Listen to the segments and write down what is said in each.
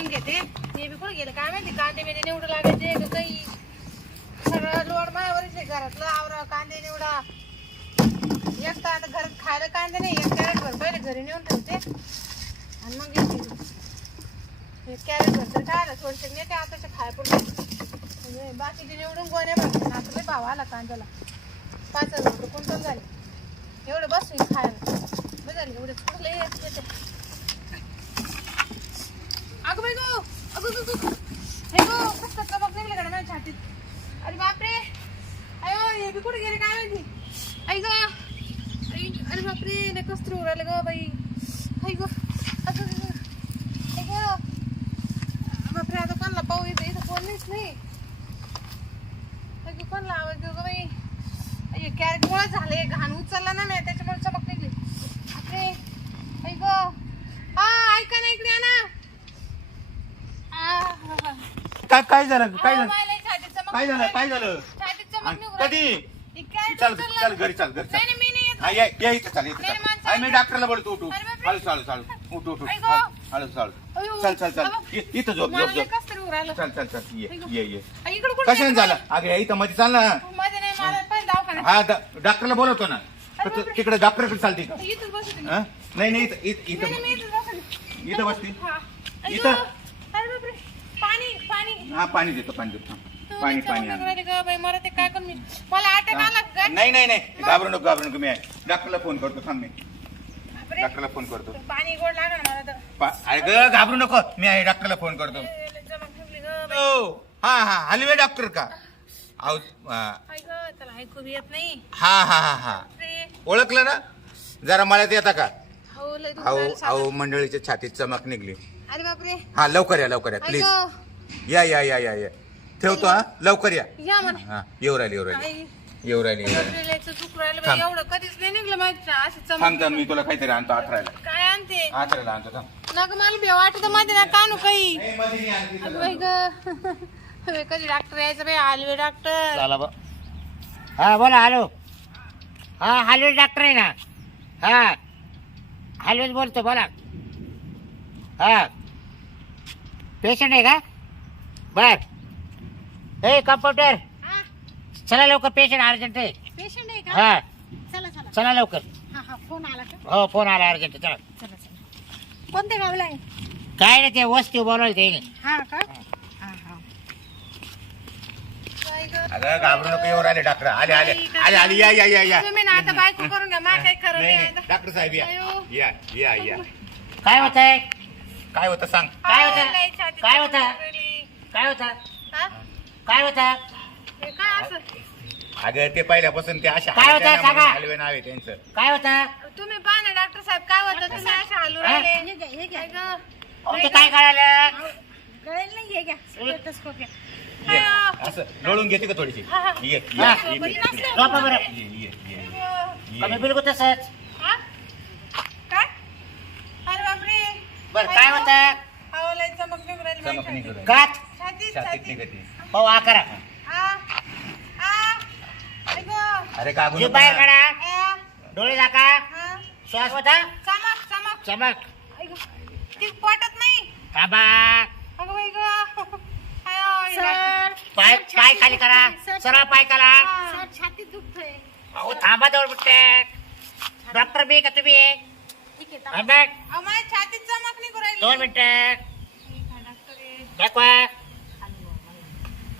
घेते. ते बी कुठे गेले. काय माहिती कांदे बिंदे निवडू लागायचे का काही सगळं लोड मायावरच आहे घरातलं. आवरा कांदे निवडा. एक तर आता घरात खायला कांदे नाही एक कॅरेट भर. पहिले घरी नेऊन ठेवते. आणि मग घेते. एक कॅरेट भर तर खायला थोडेसे नेते आताचे खाय पण बाकीचे निवडून गोण्या भरतात आता ते भाव आला कांद्याला. पाच हजार रुपये क्विंटल झाले. एवढं बसून खायला. बरं झालं एवढं कुठलं येते अगं बाई गो. अगं तू तू हे गो कसं चमक निघलं का माझ्या छातीत. अरे बापरे. अयो हे बी कुठे गेले? काय माहिती? आई ग. अरे बापरे नाही कसं उरायलं ग बाई. आई ग. अगं गं, आई ग. बापरे आता कोणला पाहू येतं? इथं कोण नाहीच नाही. आई ग आवाज देऊ ग बाई? कॅरेट मुळे झाले घाण उचलला ना नाही त्याच्यामुळे चमक निघली. बापरे. ऐक ग. हा ऐका ना इकडे आणा ना आह. काय काय झालं काय झालं काय झालं काय. झालं कधी चल? चल घरी चाल घरी चाल नाही, या या इथं चाल इथं नाही, चाल माणसं आई मी डॉक्टरला बोलतो उठ उठ अरे बापरे. हळू चालू चालू उठ उठ उठ आई गं. हळू चालू अयो. चल चल चल अबा. इ- इथं झोप झोप झोप. चल चल चल ये आई गं. ये ये कशाने झालं अगं या इथं मध्ये चाल ना. हा ड- डॉक्टरला बोलवतो ना तर बापरे. तिकडे डॉक्टरकडे चालते का. हा? नाही नाही इथं इथं इथं. इथं बसती? इथं? पाणी पाणी हा पाणी देतो पाणी देतो हा. तू पाणी पाणी आण. बाई, मला ते काय करून मी मला अटॅक आला. का? नाही नाही नाही घाबरू नको घाबरू नको मी आहे डॉक्टरला फोन करतो थांब मी बापरे. डॉक्टरला फोन करतो पाणी गोड लागलं मला तर पा- अरे ग घाबरू नको मी आहे डॉक्टरला फोन करतो ए, निघली गं बाई. हो हा हा हलवे डॉक्टर का अहो, हा आई गं, त्याला ऐकू बी येत नाही हा हा हा हा. ओळखलं ना जरा मला येता का हो, लई दुखू अहो राहिलं सारं. अहो मंडळीच्या छातीत चमक निघली अरे बापरे. हा लवकर या लवकर या प्लीज. या या या या या. ठेवतो हा? लवकर या. या म्हणा. हा येऊ राहिली येऊ राहिली. आई. येऊ राहिली येऊ राहिली. बापरे, लई दुखू राहिलं बाई. थांब. एवढं कधीच नाही निघलं माझ्या अशी थांब थांब मी तुला काहीतरी आणतो आथरायला काय आणते? आथरायला आणतो थांब. नग मला भेव वाटत मध्ये ना कानू काही. अगं. बाई ग. कधी डॉक्टर यायचं बाई? आलवे डॉक्टर झाला बा. हा बोला हॅलो. हा हॅलो डॉक्टर आहे ना. हा. हॅलोच बोलतो बोला. हा. पेशंट आहे का? बर ए कम्प्युटर चला लवकर पेशंट अर्जंट आहे. पेशंट आहे हा. चला चला. चला लवकर. हा हा फोन आला का? हो फोन आला अर्जंट चला. चला चला. कोणत्या गावला आहे? काय नाही ते वस्ती ते हा का? हा. हा गं. अगं घाबरू नको येऊ राहिले डॉक्टर आले आले. आले आले. या या या या. तुम्ही ना आता बायको करून घ्या. मा काही खरं नाही नाही नाही, आता. डॉक्टर साहेब या. अयो. या या या. काय होत आहे काय होतं सांग काय होतं? लई काय होतं? काय होता हा? काय होता हे काय असं अगं ते पहिल्यापासून ते अशा काय होतं सांगा? हलवे नाव आहे त्यांचं काय होता तुम्ही पहा ना डॉक्टर साहेब काय होतं तुम्ही असे हालू हा? राहिले हे हे काय कळालं गळेल नाही हे घ्या स्टेथोस्कोप घ्या. ये, अयो. असं लोळून घेते का थोडीशी हा, हा. ये, ये, हा. ये, ये, ये, झोपा बरं ये, ये, ये, अयो. कमी ये. बिलकुल तसंच हा? काय अरे बापरे बरं काय होतं? अहो, लई चमक निघू राहिली चमक माझ्या निघू राहिली. गात छातीत, छातीत छातीत. निघते. हो आ करा. आ, आ, ऐक. अरे का जीभ बाहेर काढा. आ, डोळे दाखा हा. श्वास होता? चमक चमक. चमक. ती पटत नाही. थांबा. अगं बाई गं. अयो, सर पाय पाय खाली करा. सरळ पाय करा. हा. सर छाती दुखतोय. अहो थांबा जवळ डॉक्टर बी का तुम्ही? ठीक आहे थांबा. अहो, राहिली दोन मिनिटं. डॉक्टर. दाखवा.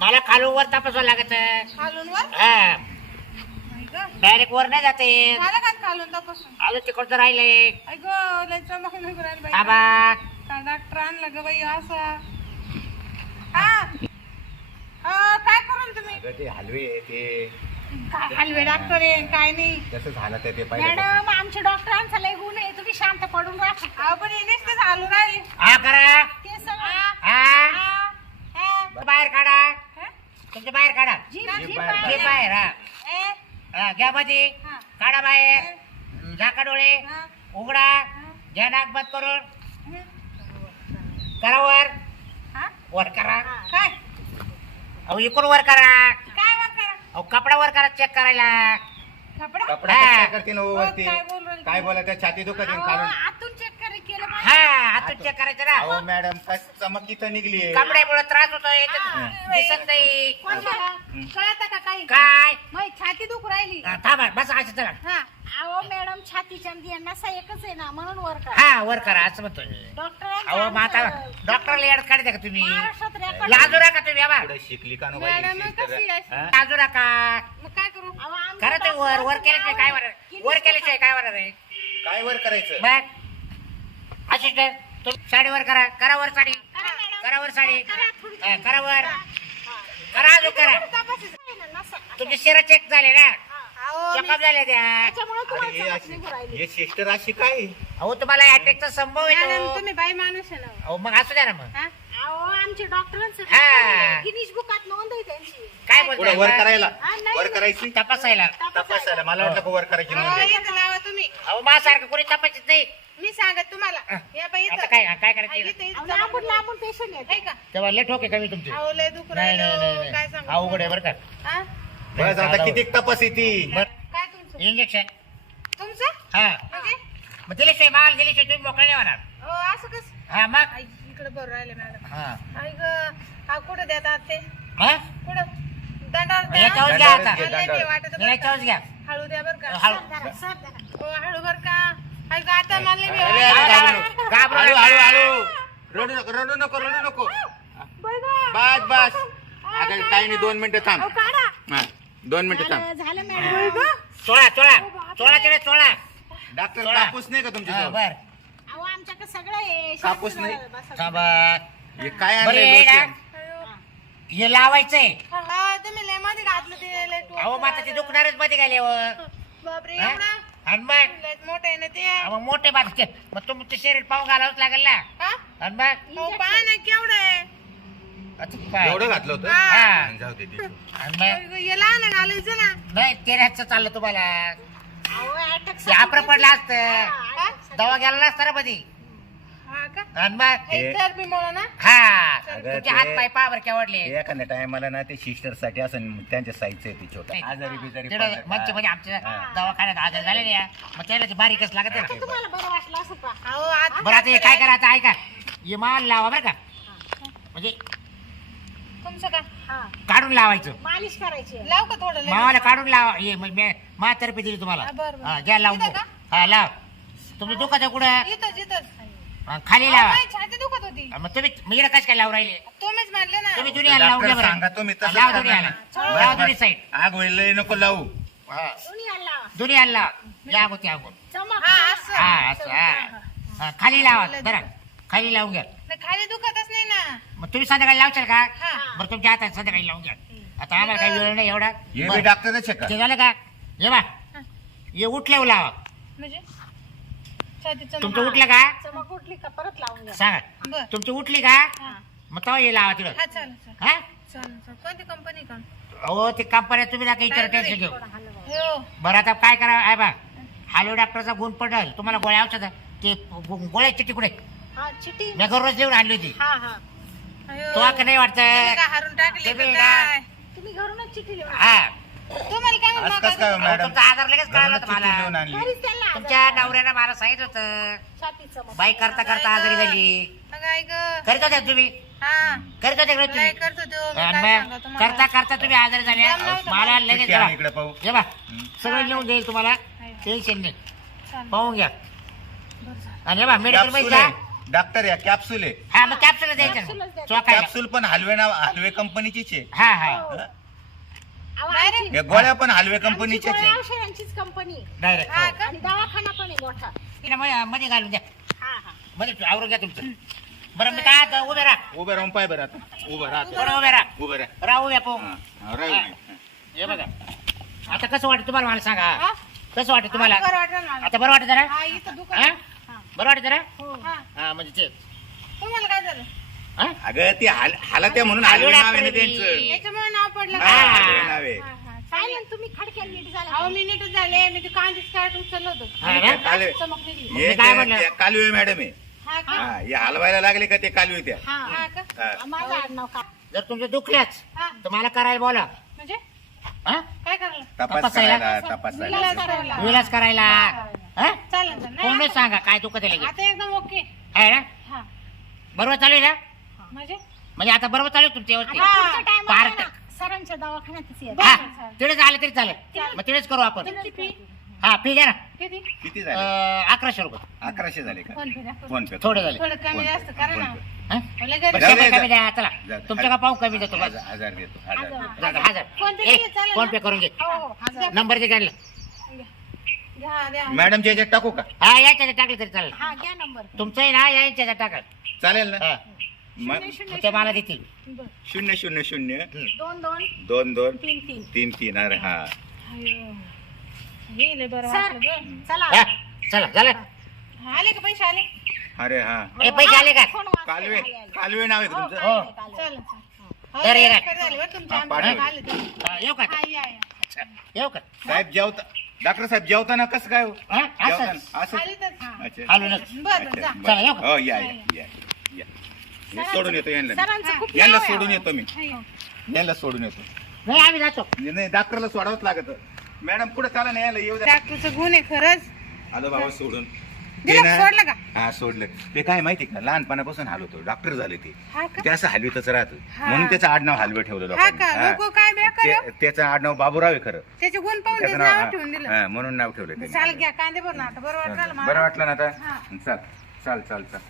मला खालून वर तपासवा लागत. खालून वर? हा. गं. डायरेक्ट वर नाही जाते झालं का खालून तपासून? अजून तिकडचं राहिले. ऐक लय चमक निघू राहिली बाई. थांबा. का डॉक्टर आणलं ग बाई असा? हा. अ, काय करून तुम्ही? अगं ते हलवे आहे ते. काय हलवे? डॉक्टर आहे काय नाही. कसं झालं ते मॅडम आमच्या डॉक्टरांचा लय गुण आहे तुम्ही शांत पडून राहा अहो पण चालू राहिले हा करा. ते सगळं हा. हा, हा, बाहेर काढा. हा. तुमच्या बाहेर काढा. जीभ जीभ जीभ बाहेर. हे बाहेर हा. ए, हा, घ्या मध्ये हा, काढा बाहेर. झाका डोळे हा, उघडा. घ्या नाक बंद करून. करा वर. हा. वर करा. काय? अहो इकडून वर करा. काय वर करा? अहो कपडा वर करा चेक करायला. कपडा? कपडा हा. कसं काय करते ना व्यवस्थित काय बोलू राहिली? काय बोला त्या छाती दुखत आहे अहो, आतून चेक करे केलं हा पाहिजे. आता हातून चेक करायचं ना. अहो मॅडम काय चमक इथं निघली कपड्यामुळे त्रास होतो याच्यात दिसत नाही. कोणाला? कळतं का काही? काय? मग छाती दुख राहिली. हा, थांबा बस असं चला. हा. अहो मॅडम छातीच्या नसा एकच आहे ना म्हणून वर करा. हा वर करा असं म्हणतोय. अहो मग आता डॉक्टर डॉक्टरला येड काढते का तुम्ही? महाराष्ट्रात लाजू नका तुम्ही पुढे शिकली का नो मॅडम कशी आहे? लाजू नका. मग काय खरं ते वर वर केल्याशिवाय काय होणार? वर केल्याशिवाय काय होणार आहे? काय वर करायचं? मग? असिस्टंट तुम्ही साडी वर करा. करा वर साडी. करा वर साडी. करा, हा, वर. करा अजून करा. तुमचे शिरा चेक झाले ना? चेकअप झाले त्या. त्याच्यामुळे अरे हे अशी राहिली. हे सिस्टर अशी काय? अहो तुम्हाला अटॅकचा संभव मॅडम येतो तुम्ही बाई माणूस आहे ना. अहो मग असू द्या ना मग. हा? अहो आमचे डॉक्टरांचं हा. गिनीज बुकात नोंद आहे त्यांची. काय पुढे बोलताय वर? करायला. हा, नाही, वर नाही. करायची? तपासायला. तपासायला. मला वाटलं का वर करायची अहो, नव्हती इथं लावा तुम्ही. अहो माझ्यासारखं कोणी तपासत नाही. मी सांगत तुम्हाला. या बाई आता इथं. काय काय हा, करायचं अहो, पेशंट आहे येते का? तेव्हा लय ठोके कमी तुमचे. अहो लय दुख नाही नाही राहिलं नाही. काय नाही सांगू? अवघड आहे बरं का. हा? बस आता किती तपास येते काय तुमचं? इंजेक्शन तुमचं? हा. म्हणजे? मग दिल्याशिवाय माल दिल्याशिवाय तुम्ही मोकळे नाही होणार. अहो, असं कस? हा मग? आई इकडे बरं राहिले मॅडम. हा. आई ग हा कुठं देतात ते? हा? कुठं? दंडावर द्या. याच्यावर घ्या आता. घे, मला लय दंडावर. वाटत बरं का. याच्यावर घ्या. हळू द्या बरं का. हळू. सर. हो हळू बर का. आई ग आता मला लय अरे, वाटत. अरे, घाबरू नको. घाबरू हळू नका. हळू हळू. रडू नको रडू नको रडू नको. बस बस. अगं काही नाही दोन मिनिटं थांब. हा, दोन मिनिटं थांब. झालं झालं मॅडम. चोळा चोळा चोळा तिकडे चोळा डॉक्टर. कापूस नाही का तुमच्या हा? बर. अहो आमच्याकडे सगळं आहे. कापूस नाही? थांबा. हे काय बरं आणलंय हे लोशन? हे लावायचंय. हा तुम्ही लयमध्ये घातलं ते लय टोचलं. अहो माता ते दुखणारच मध्ये गेल्यावर बापरे हा? एवढं? आणि मग? लय मोठं आहे ना ते. हा, मग मोठे बात मग तुमचं शरीर पाहून घालावंच लागेल ना. हा? आणि मग? पहा ना केवढं आहे? एवढं घातलं होतं? हा. जाऊ दे तिथून. आणि मग? हे लहान घालायचं ना नाही तेऱ्याचं चाललं तुम्हाला. अहो, आपलं पडलं असतं. दवा गेला नसता ना मध्ये हा का? आणि मग हे हे- चरबीमुळं ना. हा. अगं तुमचे ते- हात पाय पावर केवडले. हे एखाद्या टायमाला ना ते सिस्टरसाठी असं त्यांच्या साईजचं आहे ते छोटं. आजारी बिजारी पडलं म्हणजे का? म्हणजे आमच्या हा. दवाखान्यात आजार झाले ना मग त्याला ते बारीकच लागत आता ना तुम्हाला बरं वाटलं असं का? अहो आता बरं आता हे काय करायचं? ऐका. हे माल लावा बरं का. म्हणजे तुमचं का? हा. काढून लावायचं. मालिश करायची. लाव का थोडं लगेच? मावाला काढून लावा. मग मी मातर्फे दिली तुम्हाला. हा, बरं, बरं. हा घ्या लावून इथं बघू. हा लाव. तुमचं दुखत आहे कुठं? इथंच इथंच. हा, खाली लावा. छाती दुखत होती. हा, मग तुम्ही मी इकडे कश काय लावून राहिले? तुम्हीच म्हणले ना. तुम्ही दुनियाला लावून डॉक्टर सांगा तुम्ही तसं लाव. लाव. साईड. आग होईल लय नको लावू. हा. या होती अगोदर चमक. हा असं. हा असं. हा. हा, खाली लावा. बरं खाली लावून घ्या. नाही, खाली दुखतच नाही ना. मग तुम्ही संध्याकाळी लावशाल का? हा. बरं तुमच्या हातात संध्याकाळी लावून घ्या. आता आम्हाला काही वेळ नाही एवढा. हे बी बरं. डॉक्टरच आहे का? ते झालं का? ये बा. ये उठल्यावर लावा. म्हणजे? छातीचं तुमचं उठलं का? चमक उठली का? परत लावून घ्या. सांगा. बर. तुमची उठली का? हा. मग तेव्हा ये लावा तिकडं. हा चालेल चालेल. हा? चालेल चालेल. कोणती कंपनी का? अहो ते कंपन्या तुम्ही नका इतर टेन्शन घेऊ. थोडं हलवा. हो. बरं आता काय करा आहे बा. हालो डॉक्टरचा गुण पडेल. तुम्हाला गोळ्या औषध ते गो- गोळ्याची तिकडे. हा मी लिहून आणली होती. हा हा. अयो. तो का नाही वाटत. तुम्ही का हारून टाकले तुम्ही का ना- काय? तुम्ही घरूनच चिठी लिहून हा. तुम्हाला काय म्हणलं आज कसं काय का? अहो, मॅडम? तुमचा आजार लगेच कळाला घरूनच चिठ्ठी लिहून तुम्हाला आणली. घरीच त्यांना तुमच्या नवऱ्यानं मला सांगितलं होतं. बाई करता करता आजारी झाली. गं. करीत होत्या का तुम्ही? हा. करीत होत्या का तुम्ही? करत होते हो, मी आणि काय मग सांगू तुम्हाला. करता करता तुम्ही आजारी झाल्या मला लगेच चिठ्ठी आण जरा- इकडे पाहू. हे बा सगळं लिहून देईल तुम्हाला. टेन्शन नाही. चालेल. पाहून घ्या. बरं झालं. आणि हे बा मेडिकल कॅप्सूल मध्ये जा. आहे डॉक्टर या कॅप्सूल आहे. हा मग कॅप्सूल द्यायचं ना. चोकायला कॅप्सूल पण हलवे नाव हलवे कंपनीचीच आहे. हा हा. हो. अहो. आमची- या गोळ्या पण हलवे आमची कंपनीच्याच गोळ्या आहे. औषधांचीच कंपनी डायरेक्ट हा का? आणि दवाखाना पण आहे मोठा. मध्ये घालून द्या. हा हा. मध्ये आवरून घ्या तुमचं. बरं मी काय आता उभे राहा. उभे राहून पाय बरं आता. उभं राहत. बरं उभे राहा. उभं राह. राहा उभ्या पाहू हा, हा, राहू दे. हे बघा. आता कसं वाटतं तुम्हाला मला सांगा? हा? कसं वाटतं तुम्हाला? बरं वाटलं मला. आता बरं वाटतं जरा? हा इथं दुखत हा? बरं वाटतं जरा हो. हा. हा म्हणजे ते. तुम्हाला काय झालं? हा? अगं ती हाल हालत्या म्हणून हलवे नाव आहे ना त्यांचं. याच्यामुळे नाव पडलं हा. का? हलवे नाव आहे. हा, हा. चालेल. तुम्ही नीट झाला. अहो मी नीटच झाले. मी ते कांदीच कार्ट उचललं होतं. हा ना? कालवे. चमक निघली मी हे काय त्या- म्हणलं? त्या कालवे मॅडम आहे. हा का? हा हे हलवायला लागले का ते कालवे त्या? हा हा का? हा. माझं आडनाव का जर तुमचं दुखल्याच हा. तर मला करायला बोला. म्हणजे? हा? काय करायला? तपास तपासायला? करायला तपासायला. करायला. विलास करायला. हा? चालेल चालेल. कोण नाही सांगा काय दुखत आहे लगेच. आता एकदम ओके. आहे ना? हा. बरोबर चालू आहे ना? म्हणजे? म्हणजे आता बरोबर चालू आहे तुमची व्यवस्थित? आता पुढच्या time ला पार्ट. ना, सरांच्या दवाखान्यातच ये. हा तिकडेच आलं तरी चालेल मग तिकडेच करू आपण? हा फी घ्या ना. किती? किती झाले? अं, अकराशे रुपये. अकराशे झाले का? फोन पे द्या. PhonePe. थोडे झाले. थोडं कमी जास्त करा ना. हा? मला बरं, घरी जाऊ दे, शंभर जा. कमी द्या चला. जा. तुमच्या का पाहू कमी देतो? बस हजार हजार देतो हजार हजार. देतो. जा, जा, हजार. फोन पे ए, केलं चालेल फोन ना? पे करून घे. हो हो हजार. नंबर दे त्यांना. घ्या द्या. मॅडमच्या याच्यात टाकू का? हा याच्या टाकलं तरी चालेल. हा घ्या नंबर. ना या याच्या टाका. चालेल ना? हा. मग ते मला देतील. बरं. शून्य शून्य शून्य. दोन दोन. दोन दोन. तीन तीन. तीन तीन. अरे हा. अयो. हे लय बरं सर वाटलं गं. चला. हा चला झालं. हा, आले का पैसे आले? अरे हा. ए पैसे आले का? फोन वाजतोय. कालवे आले, आले. कालवे नाव आहे हो, तुमचं? हो. कालवे, कालवे. चल. चल. तर ये हो, ना. काय झालं बरं तुमच्या हा, आमच्या पाठव. आले ते. हा, येऊ का? हा, या, या. येऊ का? साहेब जेवता. डॉक्टर साहेब जेवताना कसं काय हो? हा? असं. जेवताना असं? हा. अच्छा. ना बरं जा. चला, बरं. हो या. या या या मी सोडून येतो यांना. सरांचं खूप यांना नाव आहे, सोडून अहो. येतो मी. हा. यांना सोडून येतो. नाही आम्ही जातो. नाही डॉक्टरला सोडावंच लागत. मॅडम पुढे चाला नाही यायला येऊ द्या. डॉक्टरचं गुण आहे खरंच. आलो बाबा सोडून. ते दिलं ना- सोडलं का? हा सोडलं. ते काय माहिती का? लहानपणापासून हलवतो डॉक्टर झाले ते. हा का? ते असं हलवीतच राहतं. हा. म्हणून त्याचं आडनाव हलवे ठेवलं हा लोकांनी. का. लोक काय बेकार? ते- त्याचं आडनाव बाबूराव आहे खरं. त्याचे गुण पाहून त्याचं त्याचं नाव नाव ठेवून दिलं. हा, म्हणून नाव ठेवलं चाल त्यांनी. घ्या. कांदे भरून आता बरं वाटलं बरं मला? वाटलं ना हा. आता? चाल चाल चाल चाल.